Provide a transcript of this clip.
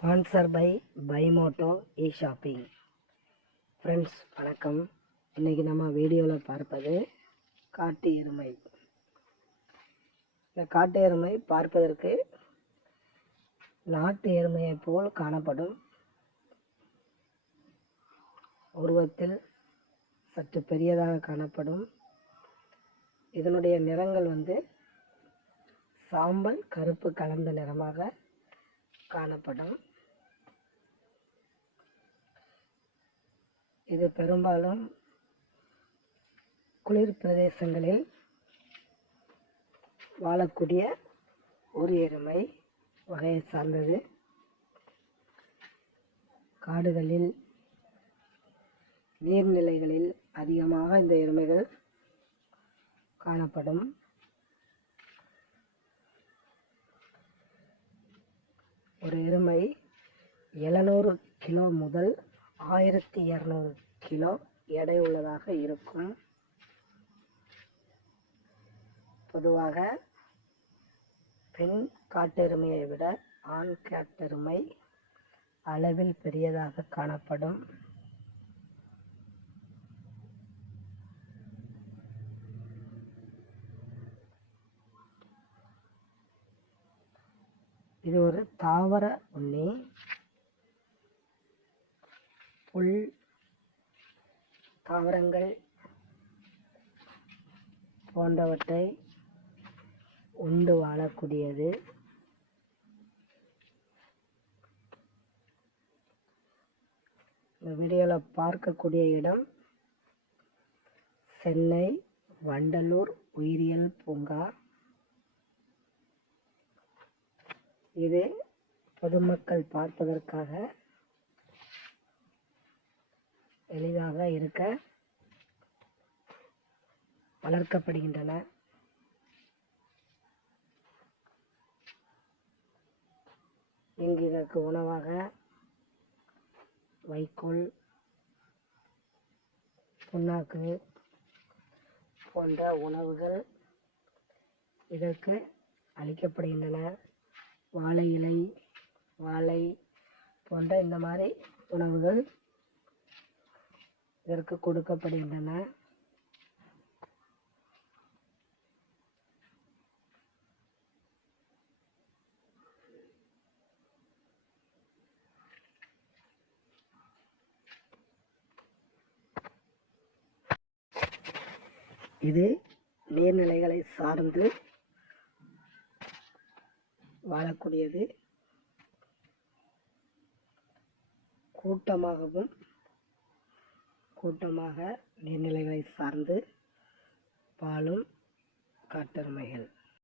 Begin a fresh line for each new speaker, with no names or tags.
Sponsor by by Moto e shopping friends வணக்கம். இன்றைக்கி நம்ம வீடியோவில் பார்ப்பது காட்டு எருமை. இந்த காட்டு எருமை பார்ப்பதற்கு நாட்டு எருமையைப் போல் காணப்படும் உருவத்தில் சற்று பெரியதாக காணப்படும். இதனுடைய நிறங்கள் வந்து சாம்பல் கருப்பு கலந்த நிறமாக காணப்படும். இது பெரும்பாலும் குளிர் பிரதேசங்களில் வாழக்கூடிய ஒரு எருமை வகையை சார்ந்தது. காடுகளில் நீர்நிலைகளில் அதிகமாக இந்த எருமைகள் காணப்படும். ஒரு எருமை எழுநூறு கிலோ முதல் ஆயிரத்தி இரநூறு கிலோ எடை உள்ளதாக இருக்கும். பொதுவாக பெண் காட்டெருமையை விட ஆண் காட்டெருமை அளவில் பெரியதாக காணப்படும். இது ஒரு தாவர உண்ணி. புல் தாவரங்கள் போன்றவற்றை உண்டு வாழக்கூடியது. இந்த வீடியோவில் பார்க்கக்கூடிய இடம் சென்னை வண்டலூர் உயிரியல் பூங்கா. இது பொதுமக்கள் பார்ப்பதற்காக எளிதாக இருக்க வளர்க்கப்படுகின்றன. இங்கு இதற்கு உணவாக வைக்கோல் புண்ணாக்கு போன்ற உணவுகள் இதற்கு அளிக்கப்படுகின்றன. வாழை இலை வாழை போன்ற இந்த மாதிரி உணவுகள் இதற்கு கொடுக்கப்படுகின்றன. இது நீர்நிலைகளை சார்ந்து வாழக்கூடியது. கூட்டமாகவும் கூட்டமாக நீர்நிலைகளை சார்ந்து வாழும் காட்டெருமைகள்.